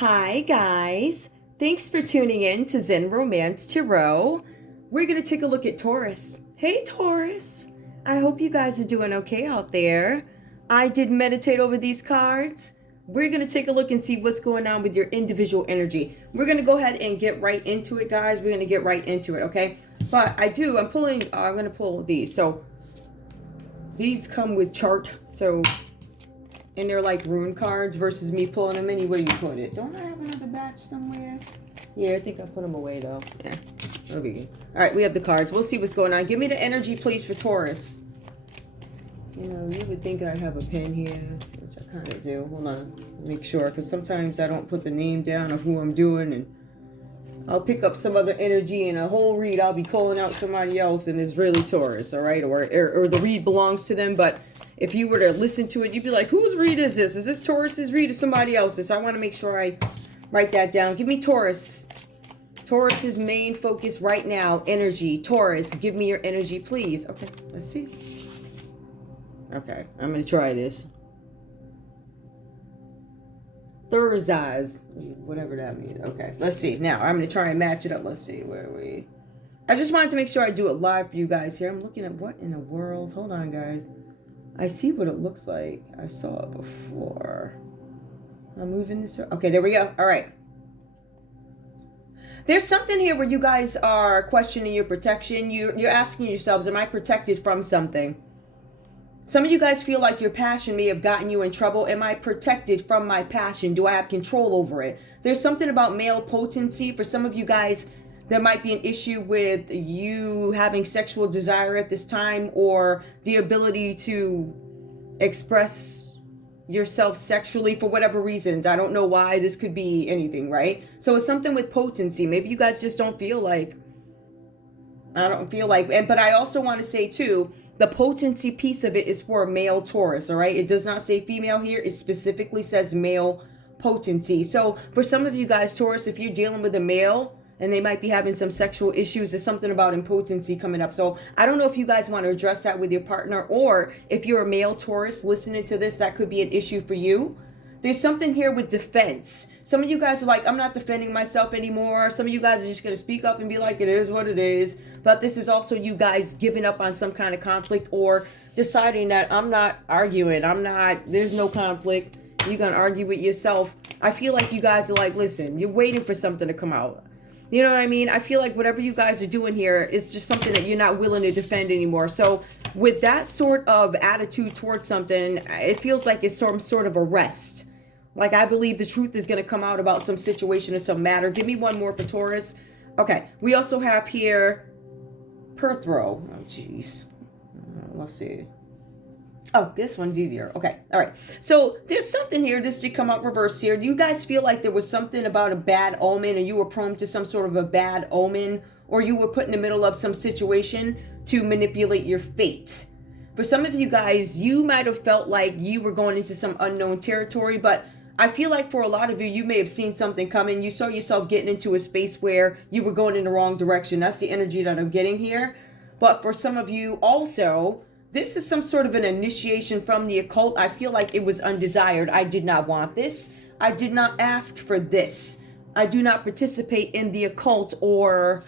Hi guys, thanks for tuning in to Zen Romance Tarot. We're going to take a look at Taurus. Hey Taurus, I hope you guys are doing okay out there. I did meditate over these cards. We're going to take a look and see what's going on with your individual energy. We're going to go ahead and get right into it, guys. We're going to get right into it, okay? But I'm going to pull these. So these come with chart, and they're like rune cards versus me pulling them anywhere you put it. Don't I have another batch somewhere? Yeah, I think I put them away though. Yeah, no biggie. All right, we have the cards. We'll see what's going on. Give me the energy, please, for Taurus. You know, you would think I'd have a pen here, which I kind of do. Hold on, make sure, because sometimes I don't put the name down of who I'm doing, and I'll pick up some other energy in a whole read. I'll be calling out somebody else, and it's really Taurus, all right? Or the read belongs to them, but if you were to listen to it, you'd be like, whose read is this? Is this Taurus's read or somebody else's? So I want to make sure I write that down. Give me Taurus. Taurus's main focus right now, energy. Taurus, give me your energy, please. Okay, let's see. Okay, I'm going to try this. Thursdays, whatever that means. Okay, let's see. Now, I'm going to try and match it up. Let's see. Where are we? I just wanted to make sure I do it live for you guys here. I'm looking at what in the world. Hold on, guys. I see what it looks like. I saw it before. I'm moving this. Okay, there we go. All right. There's something here where you guys are questioning your protection. You're asking yourselves, am I protected from something? Some of you guys feel like your passion may have gotten you in trouble. Am I protected from my passion? Do I have control over it? There's something about male potency. For some of you guys, there might be an issue with you having sexual desire at this time, or the ability to express yourself sexually for whatever reasons. I don't know why. This could be anything, right? So it's something with potency. Maybe you guys just don't feel like, but I also want to say too, the potency piece of it is for a male Taurus, all right? It does not say female here. It specifically says male potency. So for some of you guys, Taurus, if you're dealing with a male, and they might be having some sexual issues. There's something about impotency coming up. So I don't know if you guys want to address that with your partner, or if you're a male Taurus listening to this, that could be an issue for you. There's something here with defense. Some of you guys are like, I'm not defending myself anymore. Some of you guys are just going to speak up and be like, it is what it is. But this is also you guys giving up on some kind of conflict, or deciding that I'm not arguing. There's no conflict. You're going to argue with yourself. I feel like you guys are like, listen, you're waiting for something to come out. You know what I mean? I feel like whatever you guys are doing here is just something that you're not willing to defend anymore. So with that sort of attitude towards something, it feels like it's some sort of a rest. Like, I believe the truth is going to come out about some situation or some matter. Give me one more for Taurus. Okay. We also have here Perthrow. Oh, jeez. Let's see. Oh, this one's easier. Okay. All right. So there's something here. This did come out reverse here. Do you guys feel like there was something about a bad omen, and you were prone to some sort of a bad omen, or you were put in the middle of some situation to manipulate your fate? For some of you guys, you might have felt like you were going into some unknown territory, but I feel like for a lot of you, you may have seen something coming. You saw yourself getting into a space where you were going in the wrong direction. That's the energy that I'm getting here. But for some of you also, this is some sort of an initiation from the occult. I feel like it was undesired. I did not want this. I did not ask for this. I do not participate in the occult, or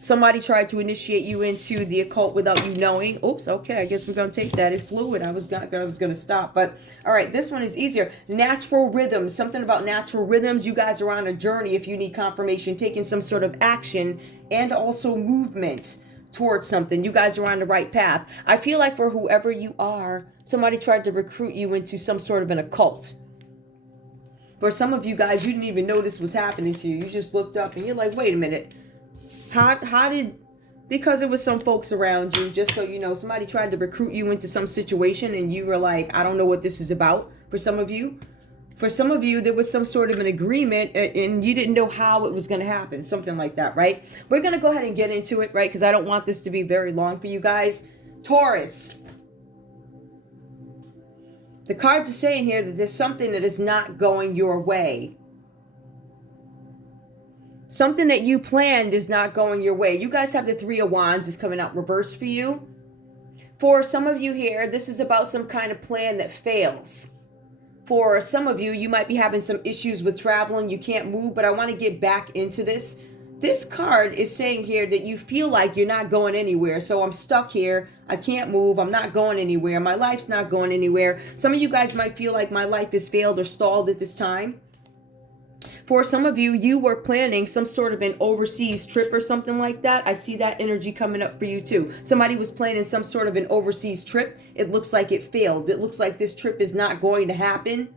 somebody tried to initiate you into the occult without you knowing. Oops, okay, I guess we're going to take that. It flew it. I was going to stop. But all right, this one is easier. Natural rhythms. Something about natural rhythms. You guys are on a journey if you need confirmation, taking some sort of action, and also movement towards something. You guys are on the right path. I feel like for whoever you are, somebody tried to recruit you into some sort of an occult. For some of you guys, you didn't even know this was happening to you. You just looked up and you're like, wait a minute. Because it was some folks around you, just so you know, somebody tried to recruit you into some situation and you were like, I don't know what this is about. For some of you, there was some sort of an agreement and you didn't know how it was going to happen. Something like that, right? We're going to go ahead and get into it, right? Because I don't want this to be very long for you guys. Taurus. The cards are saying here that there's something that is not going your way. Something that you planned is not going your way. You guys have the Three of Wands is coming out reverse for you. For some of you here, this is about some kind of plan that fails. For some of you, you might be having some issues with traveling. You can't move, but I want to get back into this. This card is saying here that you feel like you're not going anywhere. So I'm stuck here. I can't move. I'm not going anywhere. My life's not going anywhere. Some of you guys might feel like my life has failed or stalled at this time. For some of you, you were planning some sort of an overseas trip or something like that. I see that energy coming up for you too. Somebody was planning some sort of an overseas trip. It looks like it failed. It looks like this trip is not going to happen.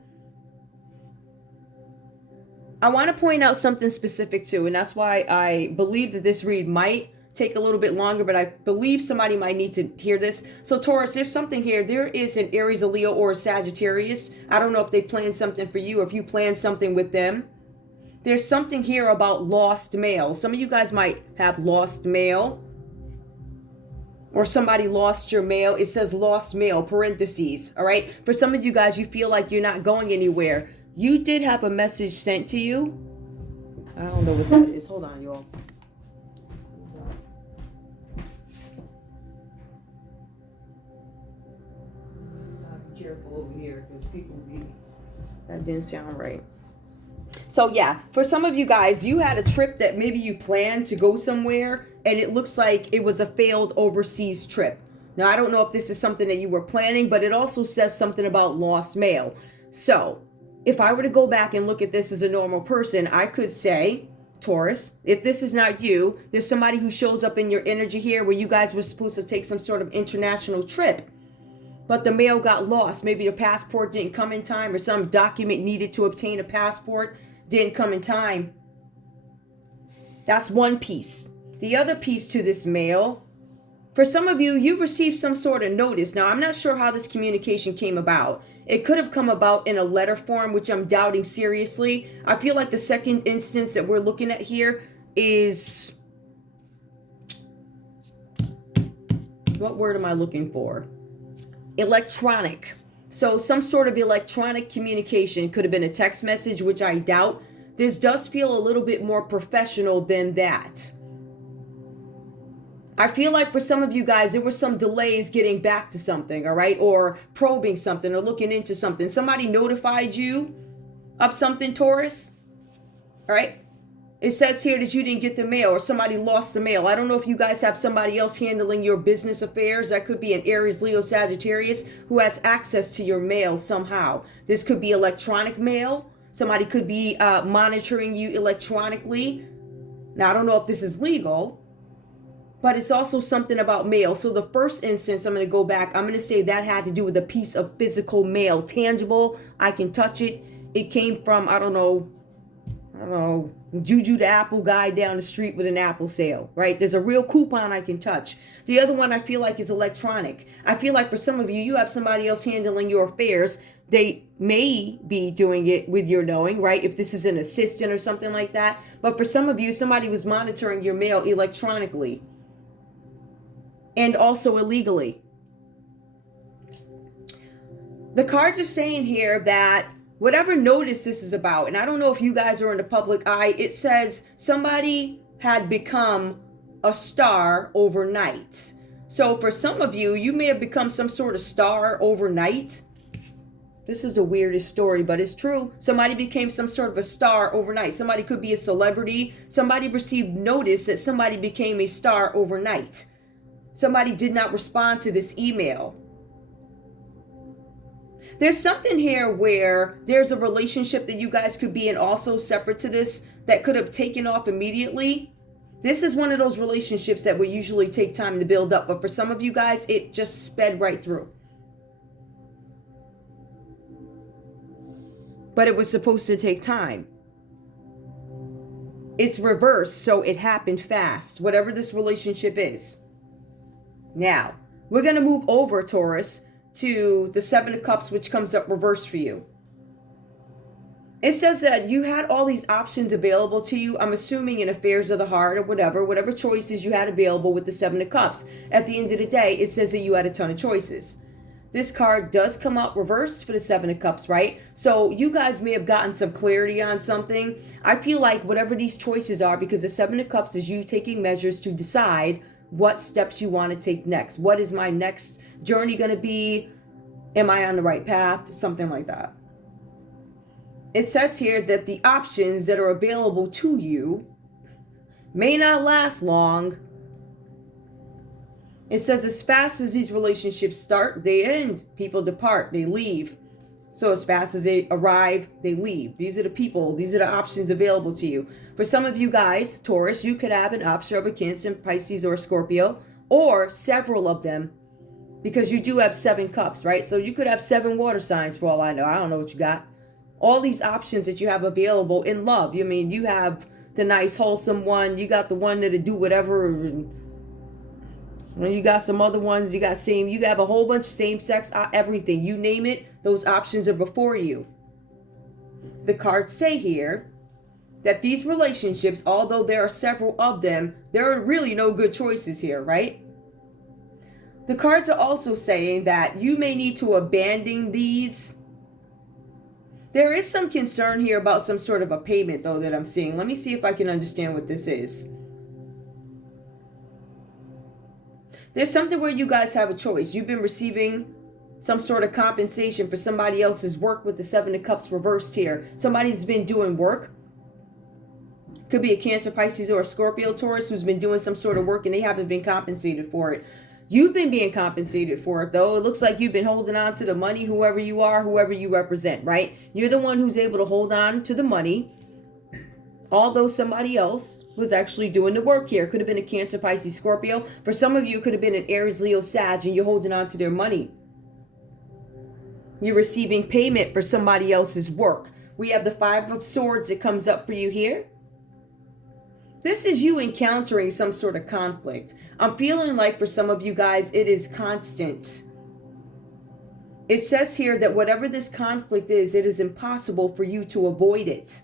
I want to point out something specific too, and that's why I believe that this read might take a little bit longer, but I believe somebody might need to hear this. So Taurus, there's something here. There is an Aries, a Leo, or a Sagittarius. I don't know if they planned something for you or if you planned something with them. There's something here about lost mail. Some of you guys might have lost mail, or somebody lost your mail. It says lost mail, parentheses, all right? For some of you guys, you feel like you're not going anywhere. You did have a message sent to you. I don't know what that is. Hold on, y'all. Be careful over here because people be... That didn't sound right. So yeah, for some of you guys, you had a trip that maybe you planned to go somewhere and it looks like it was a failed overseas trip. Now, I don't know if this is something that you were planning, but it also says something about lost mail. So if I were to go back and look at this as a normal person, I could say, Taurus, if this is not you, there's somebody who shows up in your energy here where you guys were supposed to take some sort of international trip, but the mail got lost. Maybe your passport didn't come in time, or some document needed to obtain a passport didn't come in time. That's one piece. The other piece to this mail, for some of you, you received some sort of notice. Now, I'm not sure how this communication came about. It could have come about in a letter form, which I'm doubting seriously. I feel like the second instance that we're looking at here is... What word am I looking for? Electronic. So some sort of electronic communication. Could have been a text message, which I doubt. This does feel a little bit more professional than that. I feel like for some of you guys, there were some delays getting back to something, all right? Or probing something or looking into something. Somebody notified you of something, Taurus, all right? It says here that you didn't get the mail or somebody lost the mail. I don't know if you guys have somebody else handling your business affairs. That could be an Aries, Leo, Sagittarius who has access to your mail somehow. This could be electronic mail. Somebody could be monitoring you electronically. Now, I don't know if this is legal, but it's also something about mail. So the first instance, I'm going to go back. I'm going to say that had to do with a piece of physical mail, tangible. I can touch it. It came from, I don't know, Juju the apple guy down the street with an apple sale, right? There's a real coupon I can touch. The other one I feel like is electronic. I feel like for some of you, you have somebody else handling your affairs. They may be doing it with your knowing, right? If this is an assistant or something like that. But for some of you, somebody was monitoring your mail electronically and also illegally. The cards are saying here that whatever notice this is about, and I don't know if you guys are in the public eye, it says somebody had become a star overnight. So for some of you, you may have become some sort of star overnight. This is the weirdest story, but it's true. Somebody became some sort of a star overnight. Somebody could be a celebrity. Somebody received notice that somebody became a star overnight. Somebody did not respond to this email. There's something here where there's a relationship that you guys could be in also separate to this that could have taken off immediately. This is one of those relationships that will usually take time to build up. But for some of you guys, it just sped right through. But it was supposed to take time. It's reversed, so it happened fast, whatever this relationship is. Now, we're going to move over, Taurus, to the Seven of Cups, which comes up reversed for you. It says that you had all these options available to you. I'm assuming in affairs of the heart or whatever choices you had available with the Seven of Cups. At the end of the day, it says that you had a ton of choices. This card does come out reversed for the Seven of Cups, right? So you guys may have gotten some clarity on something. I feel like whatever these choices are, because the Seven of Cups is you taking measures to decide what steps you want to take next. What is my next journey going to be? Am I on the right path? Something like that. It says here that the options that are available to you may not last long. It says as fast as these relationships start, they end. People depart, they leave. So as fast as they arrive, they leave. These are the people, these are the options available to you. For some of you guys, Taurus, you could have an option of a Cancer, Pisces, or Scorpio, or several of them, because you do have 7 cups, right? So you could have 7 water signs for all I know. I don't know what you got. All these options that you have available in love. You mean, you have the nice, wholesome one. You got the one that'll do whatever. And you got some other ones. You have a whole bunch of same-sex, everything. You name it, those options are before you. The cards say here that these relationships, although there are several of them, there are really no good choices here, right? The cards are also saying that you may need to abandon these. There is some concern here about some sort of a payment, though, that I'm seeing. Let me see if I can understand what this is. There's something where you guys have a choice. You've been receiving some sort of compensation for somebody else's work with the 7 of Cups reversed here. Somebody's been doing work. Could be a Cancer, Pisces, or a Scorpio, Taurus who's been doing some sort of work and they haven't been compensated for it. You've been being compensated for it, though. It looks like you've been holding on to the money, whoever you are, whoever you represent, right? You're the one who's able to hold on to the money, although somebody else was actually doing the work here. Could have been a Cancer, Pisces, Scorpio. For some of you, it could have been an Aries, Leo, Sag, and you're holding on to their money. You're receiving payment for somebody else's work. We have the 5 of Swords that comes up for you here. This is you encountering some sort of conflict. I'm feeling like for some of you guys, it is constant. It says here that whatever this conflict is, it is impossible for you to avoid it.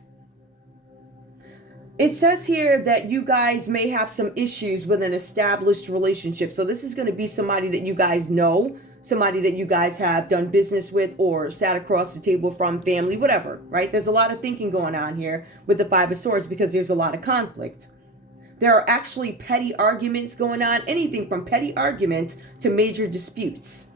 It says here that you guys may have some issues with an established relationship. So this is going to be somebody that you guys know, somebody that you guys have done business with or sat across the table from, family, whatever, right? There's a lot of thinking going on here with the 5 of Swords because there's a lot of conflict. There are actually petty arguments going on, anything from petty arguments to major disputes.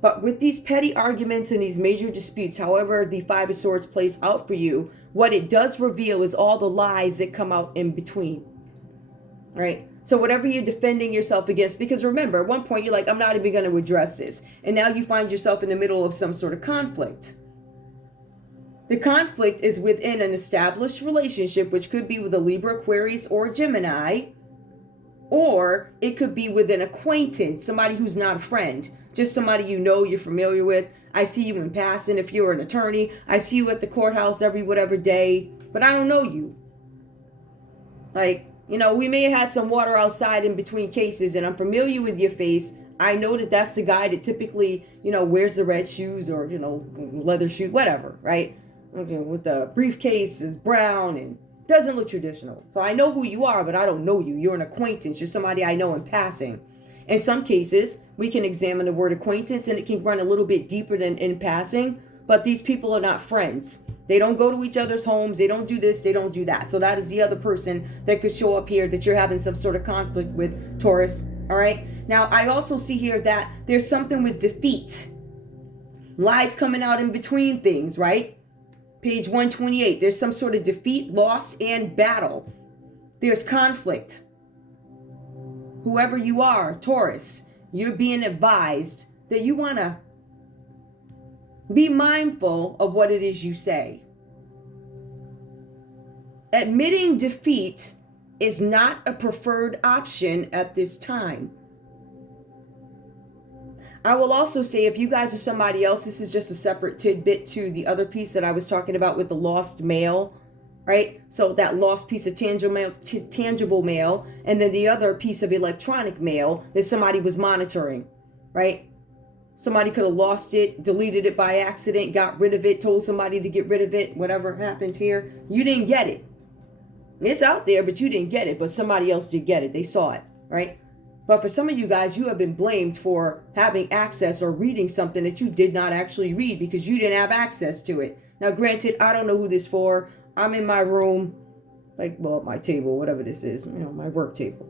But with these petty arguments and these major disputes, however the 5 of Swords plays out for you, what it does reveal is all the lies that come out in between, right? So whatever you're defending yourself against, because remember, at one point you're like, I'm not even going to address this. And now you find yourself in the middle of some sort of conflict. The conflict is within an established relationship, which could be with a Libra, Aquarius, or a Gemini. Or it could be with an acquaintance, somebody who's not a friend, just somebody you know, you're familiar with. I see you in passing if you're an attorney. I see you at the courthouse every whatever day, but I don't know you. Like, you know, we may have had some water outside in between cases and I'm familiar with your face. I know that that's the guy that typically, you know, wears the red shoes or, you know, leather shoes, whatever, right? Okay, with the briefcase is brown and doesn't look traditional. So I know who you are, but I don't know you. You're an acquaintance. You're somebody I know in passing. In some cases, we can examine the word acquaintance and it can run a little bit deeper than in passing, but these people are not friends. They don't go to each other's homes. They don't do this. They don't do that. So that is the other person that could show up here that you're having some sort of conflict with, Taurus. All right. Now, I also see here that there's something with defeat. Lies coming out in between things, right? Page 128. There's some sort of defeat, loss, and battle. There's conflict. Whoever you are, Taurus, you're being advised that you want to be mindful of what it is you say. Admitting defeat is not a preferred option at this time. I will also say, if you guys are somebody else, this is just a separate tidbit to the other piece that I was talking about with the lost mail, right? So that lost piece of tangible mail, and then the other piece of electronic mail that somebody was monitoring, right? Somebody could have lost it, deleted it by accident, got rid of it, told somebody to get rid of it, whatever happened here. You didn't get it. It's out there, but you didn't get it, but somebody else did get it. They saw it, right? But for some of you guys, you have been blamed for having access or reading something that you did not actually read because you didn't have access to it. Now, granted, I don't know who this is for. I'm in my room, like, well, my table, whatever this is, you know, my work table.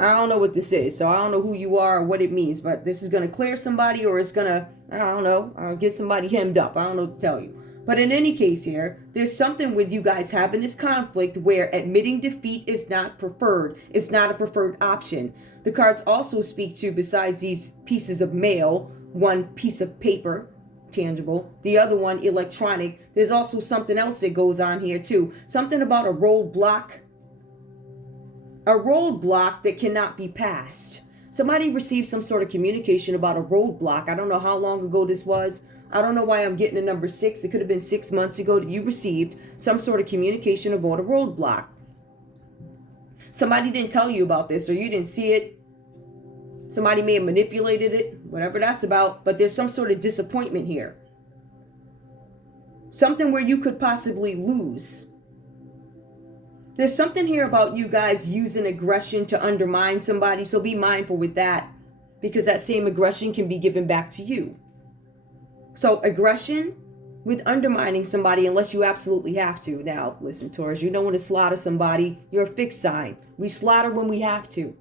I don't know what this is, so I don't know who you are or what it means, but this is going to clear somebody or it's going to, I don't know, get somebody hemmed up. I don't know what to tell you. But in any case here, there's something with you guys having this conflict where admitting defeat is not preferred. It's not a preferred option. The cards also speak to, besides these pieces of mail, one piece of paper, tangible, the other one electronic. There's also something else that goes on here too. Something about a roadblock. A roadblock that cannot be passed. Somebody received some sort of communication about a roadblock. I don't know how long ago this was. I don't know why I'm getting a number 6. It could have been 6 months ago that you received some sort of communication about a roadblock. Somebody didn't tell you about this, or you didn't see it. Somebody may have manipulated it, whatever that's about, but there's some sort of disappointment here. Something where you could possibly lose. There's something here about you guys using aggression to undermine somebody, so be mindful with that, because that same aggression can be given back to you. So aggression with undermining somebody unless you absolutely have to. Now, listen, Taurus, you don't want to slaughter somebody. You're a fixed sign. We slaughter when we have to.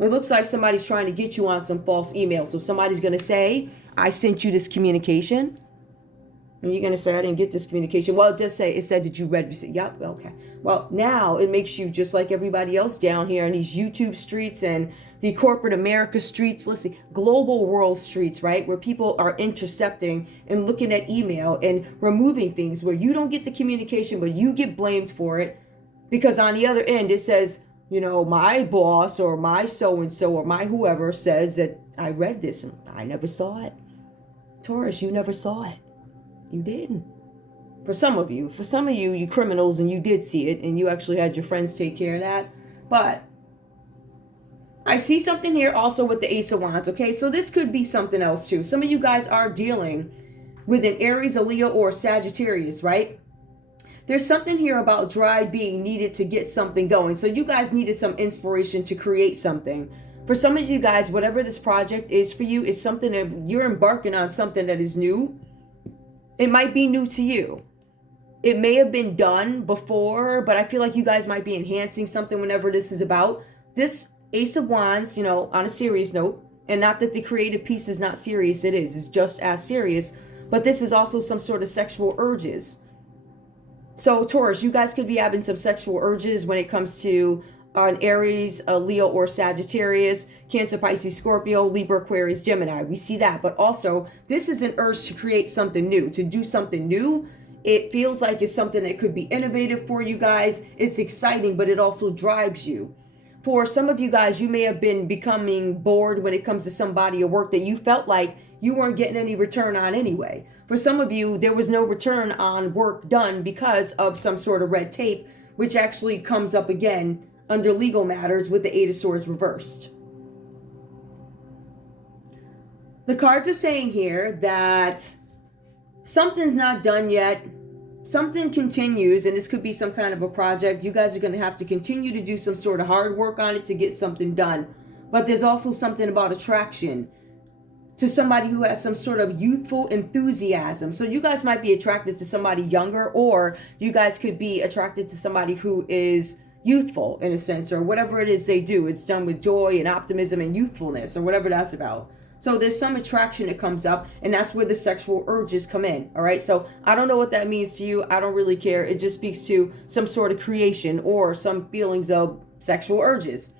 It looks like somebody's trying to get you on some false email. So somebody's going to say, I sent you this communication. And you're going to say, I didn't get this communication. Well, it does say, it said that you read. You said, yep, okay. Well, now it makes you just like everybody else down here in these YouTube streets and the corporate America streets, let's see, global world streets, right? Where people are intercepting and looking at email and removing things where you don't get the communication, but you get blamed for it. Because on the other end, it says, you know, my boss or my so-and-so or my whoever says that I read this and I never saw it. Taurus, you never saw it. You didn't. For some of you, you criminals, and you did see it and you actually had your friends take care of that. But I see something here also with the Ace of Wands, okay? So this could be something else too. Some of you guys are dealing with an Aries, a Leo, or Sagittarius, right? There's something here about drive being needed to get something going. So you guys needed some inspiration to create something. For some of you guys, whatever this project is for you, is something that you're embarking on, something that is new. It might be new to you. It may have been done before, but I feel like you guys might be enhancing something whenever this is about. This Ace of Wands, you know, on a serious note, and not that the creative piece is not serious, it is. It's just as serious. But this is also some sort of sexual urges. So Taurus, you guys could be having some sexual urges when it comes to an Aries, a Leo, or Sagittarius, Cancer, Pisces, Scorpio, Libra, Aquarius, Gemini. We see that. But also, this is an urge to create something new, to do something new. It feels like it's something that could be innovative for you guys. It's exciting, but it also drives you. For some of you guys, you may have been becoming bored when it comes to some body of work that you felt like you weren't getting any return on anyway. For some of you, there was no return on work done because of some sort of red tape, which actually comes up again under legal matters with the Eight of Swords reversed. The cards are saying here that something's not done yet. Something continues, and this could be some kind of a project. You guys are going to have to continue to do some sort of hard work on it to get something done. But there's also something about attraction to somebody who has some sort of youthful enthusiasm. So you guys might be attracted to somebody younger, or you guys could be attracted to somebody who is youthful in a sense, or whatever it is they do. It's done with joy and optimism and youthfulness, or whatever that's about. So there's some attraction that comes up, and that's where the sexual urges come in, all right? So I don't know what that means to you. I don't really care. It just speaks to some sort of creation or some feelings of sexual urges.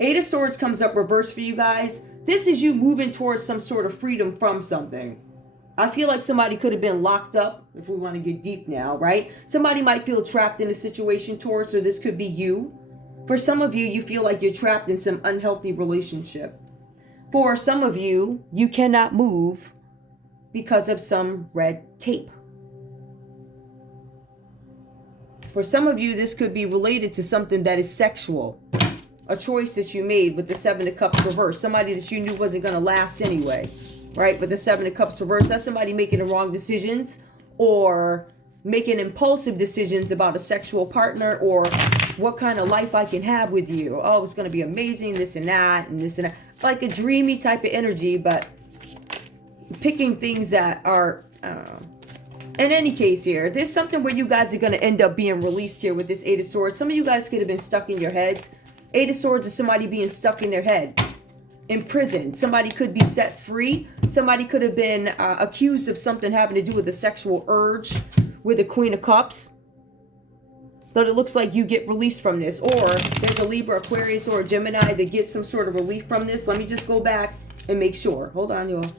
Eight of Swords comes up reversed for you guys. This is you moving towards some sort of freedom from something. I feel like somebody could have been locked up, if we want to get deep now, right? Somebody might feel trapped in a situation towards, or this could be you. For some of you, you feel like you're trapped in some unhealthy relationship. For some of you, you cannot move because of some red tape. For some of you, this could be related to something that is sexual. A choice that you made with the Seven of Cups reversed. Somebody that you knew wasn't going to last anyway, right? With the Seven of Cups reversed, that's somebody making the wrong decisions or making impulsive decisions about a sexual partner or what kind of life I can have with you. Oh, it's going to be amazing, this and that, and this and that. Like a dreamy type of energy, but picking things that are, in any case here, there's something where you guys are going to end up being released here with this Eight of Swords. Some of you guys could have been stuck in your heads. Eight of Swords is somebody being stuck in their head. imprisoned. Somebody could be set free. Somebody could have been accused of something having to do with a sexual urge with the Queen of Cups. But it looks like you get released from this. Or there's a Libra, Aquarius, or a Gemini that gets some sort of relief from this. Let me just go back and make sure. Hold on, y'all.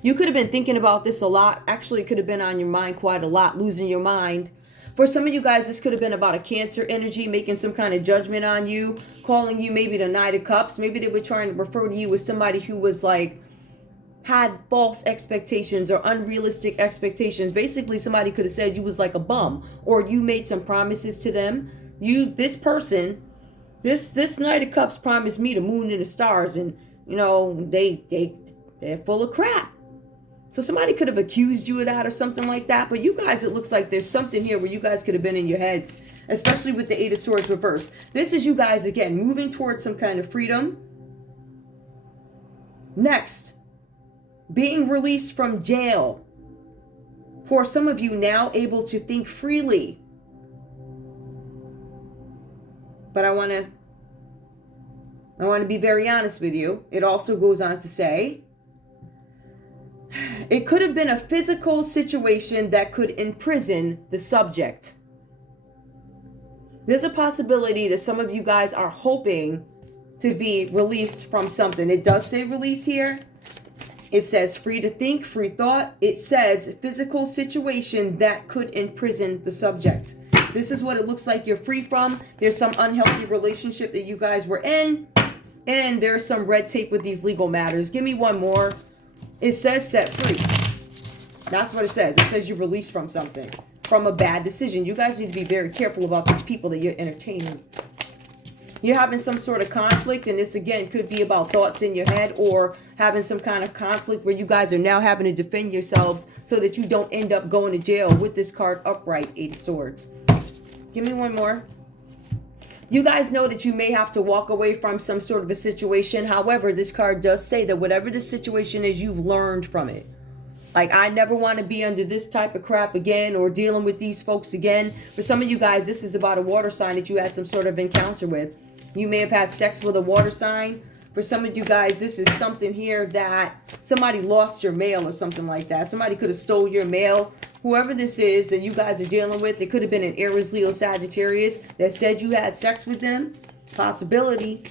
You could have been thinking about this a lot. Actually, it could have been on your mind quite a lot, losing your mind. For some of you guys, this could have been about a Cancer energy, making some kind of judgment on you, calling you maybe the Knight of Cups. Maybe they were trying to refer to you as somebody who was like, had false expectations or unrealistic expectations. Basically, somebody could have said you was like a bum, or you made some promises to them. This person, this Knight of Cups promised me the moon and the stars, and you know, they're full of crap. So somebody could have accused you of that or something like that. But you guys, it looks like there's something here where you guys could have been in your heads, especially with the Eight of Swords reverse. This is you guys, again, moving towards some kind of freedom. Next, being released from jail. For some of you now able to think freely. But I want to be very honest with you. It also goes on to say, it could have been a physical situation that could imprison the subject. There's a possibility that some of you guys are hoping to be released from something. It does say release here. It says free to think, free thought. It says physical situation that could imprison the subject. This is what it looks like you're free from. There's some unhealthy relationship that you guys were in. And there's some red tape with these legal matters. Give me one more. It says set free. That's what it says. It says you're released from something, from a bad decision. You guys need to be very careful about these people that you're entertaining. You're having some sort of conflict, and this again could be about thoughts in your head, or having some kind of conflict where you guys are now having to defend yourselves so that you don't end up going to jail with this card upright, Eight of Swords. Give me one more. You guys know that you may have to walk away from some sort of a situation. However, this card does say that whatever the situation is, you've learned from it. Like, I never want to be under this type of crap again, or dealing with these folks again. For some of you guys, this is about a water sign that you had some sort of encounter with. You may have had sex with a water sign. For some of you guys, this is something here that somebody lost your mail or something like that. Somebody could have stole your mail. Whoever this is that you guys are dealing with, it could have been an Aries, Leo, Sagittarius that said you had sex with them. Possibility.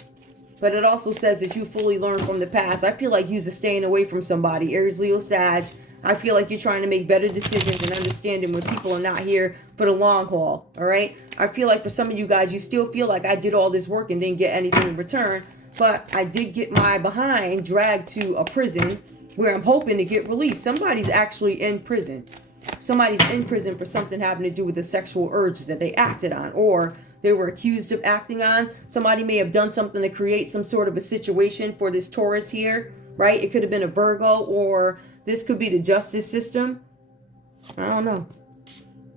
But it also says that you fully learned from the past. I feel like you're staying away from somebody. Aries, Leo, Sag. I feel like you're trying to make better decisions and understanding when people are not here for the long haul. All right. I feel like for some of you guys, you still feel like I did all this work and didn't get anything in return. But I did get my behind dragged to a prison where I'm hoping to get released. Somebody's actually in prison. Somebody's in prison for something having to do with the sexual urge that they acted on, or they were accused of acting on. Somebody may have done something to create some sort of a situation for this Taurus here, right? It could have been a Virgo, or this could be the justice system. I don't know.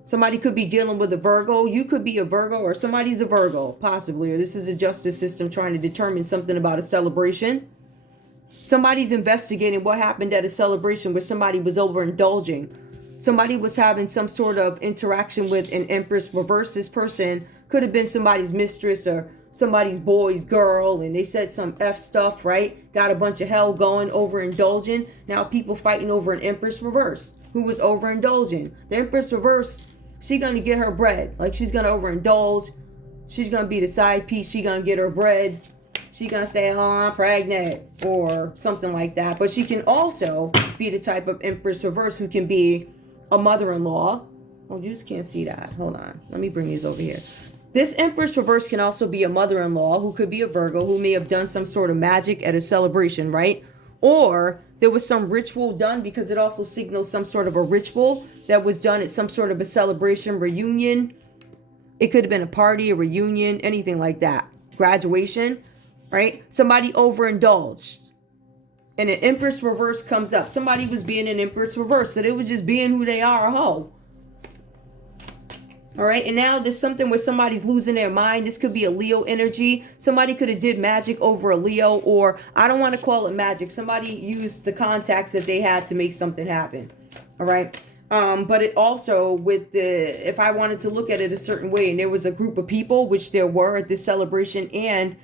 Somebody could be dealing with a Virgo. You could be a Virgo, or somebody's a Virgo, possibly. Or this is a justice system trying to determine something about a celebration. Somebody's investigating what happened at a celebration where somebody was overindulging. Somebody was having some sort of interaction with an Empress reverse. This person could have been somebody's mistress or somebody's boy's girl, and they said some F stuff, right? Got a bunch of hell going, overindulging. Now people fighting over an Empress reverse who was overindulging. The Empress reverse, she's going to get her bread. Like, she's going to overindulge. She's going to be the side piece. She's going to get her bread. She's going to say, oh, I'm pregnant, or something like that. But she can also be the type of Empress reverse who can be a mother-in-law. Oh, you just can't see that. Hold on. Let me bring these over here. This Empress reverse can also be a mother-in-law who could be a Virgo, who may have done some sort of magic at a celebration, right? Or there was some ritual done, because it also signals some sort of a ritual that was done at some sort of a celebration, reunion. It could have been a party, a reunion, anything like that. Graduation, right? Somebody overindulged. And an Empress reverse comes up. Somebody was being an Empress reverse, so they were just being who they are, a hoe. All right, and now there's something where somebody's losing their mind. This could be a Leo energy. Somebody could have did magic over a Leo, or I don't want to call it magic. Somebody used the contacts that they had to make something happen. All right. But it also, with the, if I wanted to look at it a certain way, and there was a group of people, which there were at this celebration, and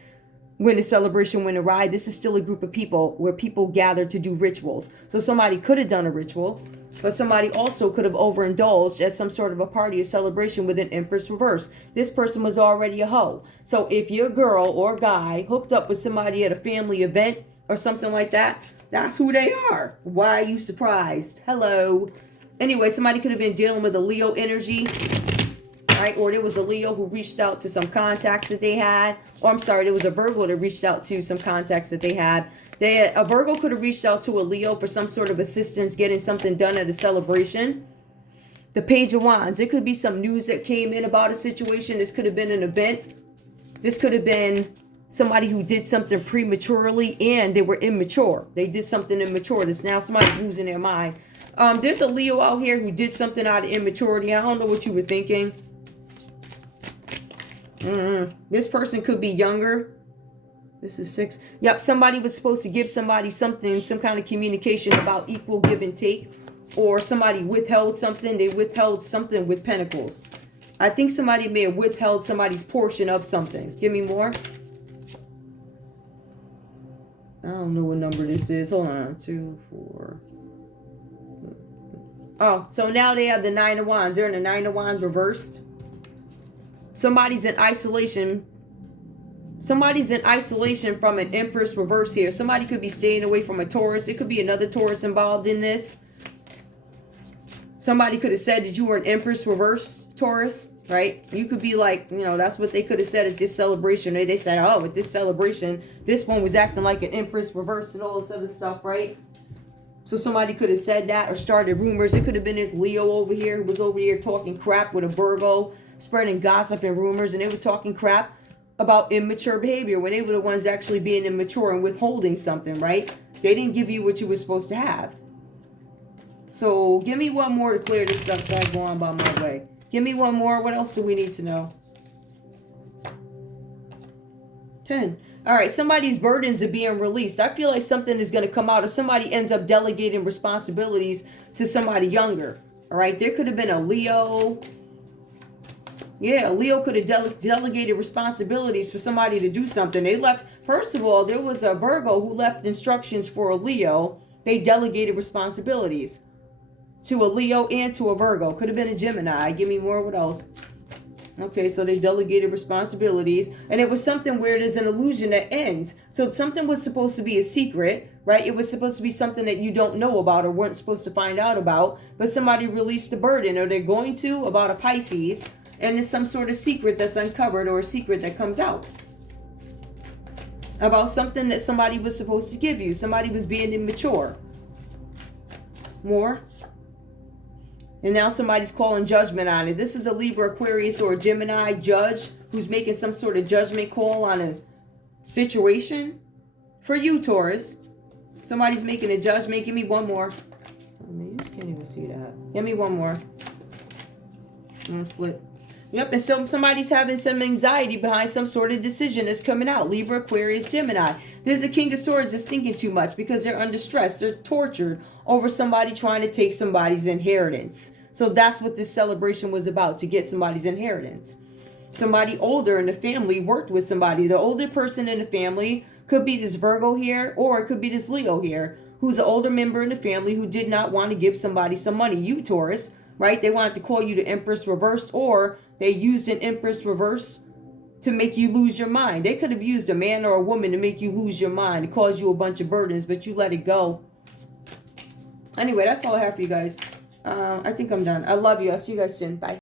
when the celebration went awry. This is still a group of people where people gather to do rituals. So somebody could have done a ritual, but somebody also could have overindulged at some sort of a party or celebration with an Empress reverse. This person was already a hoe. So if your girl or guy hooked up with somebody at a family event or something like that, that's who they are. Why are you surprised? Hello. Anyway, somebody could have been dealing with a Leo energy. Right? Or there was a Leo who reached out to some contacts that they had. Or I'm sorry, there was a Virgo that reached out to some contacts that they had. A Virgo could have reached out to a Leo for some sort of assistance getting something done at a celebration. The Page of Wands. It could be some news that came in about a situation. This could have been an event. This could have been somebody who did something prematurely and they were immature. They did something immature. This now somebody's losing their mind. There's a Leo out here who did something out of immaturity. I don't know what you were thinking. This person could be younger. This is 6. Yep, somebody was supposed to give somebody something, some kind of communication about equal give and take. Or somebody withheld something. They withheld something with pentacles. I think somebody may have withheld somebody's portion of something. Give me more. I don't know what number this is. Hold on. 2, 4. Oh, so now they have the 9 of Wands. They're in the 9 of Wands reversed. Somebody's in isolation. Somebody's in isolation from an Empress reverse here. Somebody could be staying away from a Taurus. It could be another Taurus involved in this. Somebody could have said that you were an Empress reverse Taurus, right? You could be like, you know, that's what they could have said at this celebration. They said, oh, at this celebration, this one was acting like an Empress reverse and all this other stuff, right? So somebody could have said that or started rumors. It could have been this Leo over here who was over here talking crap with a Virgo, spreading gossip and rumors, and they were talking crap about immature behavior when they were the ones actually being immature and withholding something, right? They didn't give you what you were supposed to have. So give me one more to clear this up so I go on by my way. Give me one more. What else do we need to know? 10. All right, somebody's burdens are being released. I feel like something is going to come out, or somebody ends up delegating responsibilities to somebody younger. All right, there could have been a Leo. Yeah, a Leo could have delegated responsibilities for somebody to do something. They left, first of all, there was a Virgo who left instructions for a Leo. They delegated responsibilities to a Leo and to a Virgo. Could have been a Gemini. Give me more. What else? Okay, so they delegated responsibilities. And it was something where there's an illusion that ends. So something was supposed to be a secret, right? It was supposed to be something that you don't know about or weren't supposed to find out about. But somebody released the burden, or they're going to, about a Pisces. And it's some sort of secret that's uncovered, or a secret that comes out about something that somebody was supposed to give you. Somebody was being immature. More. And now somebody's calling judgment on it. This is a Libra, Aquarius, or a Gemini judge who's making some sort of judgment call on a situation. For you, Taurus. Somebody's making a judgment. Give me one more. You just can't even see that. Give me one more. Flip. Yep, and so somebody's having some anxiety behind some sort of decision that's coming out. Libra, Aquarius, Gemini. There's a King of Swords that's thinking too much because they're under stress. They're tortured over somebody trying to take somebody's inheritance. So that's what this celebration was about, to get somebody's inheritance. Somebody older in the family worked with somebody. The older person in the family could be this Virgo here, or it could be this Leo here, who's an older member in the family who did not want to give somebody some money. You, Taurus, right? They wanted to call you the Empress reversed, or they used an Empress reverse to make you lose your mind. They could have used a man or a woman to make you lose your mind, to cause you a bunch of burdens, but you let it go. Anyway, that's all I have for you guys. I think I'm done. I love you. I'll see you guys soon. Bye.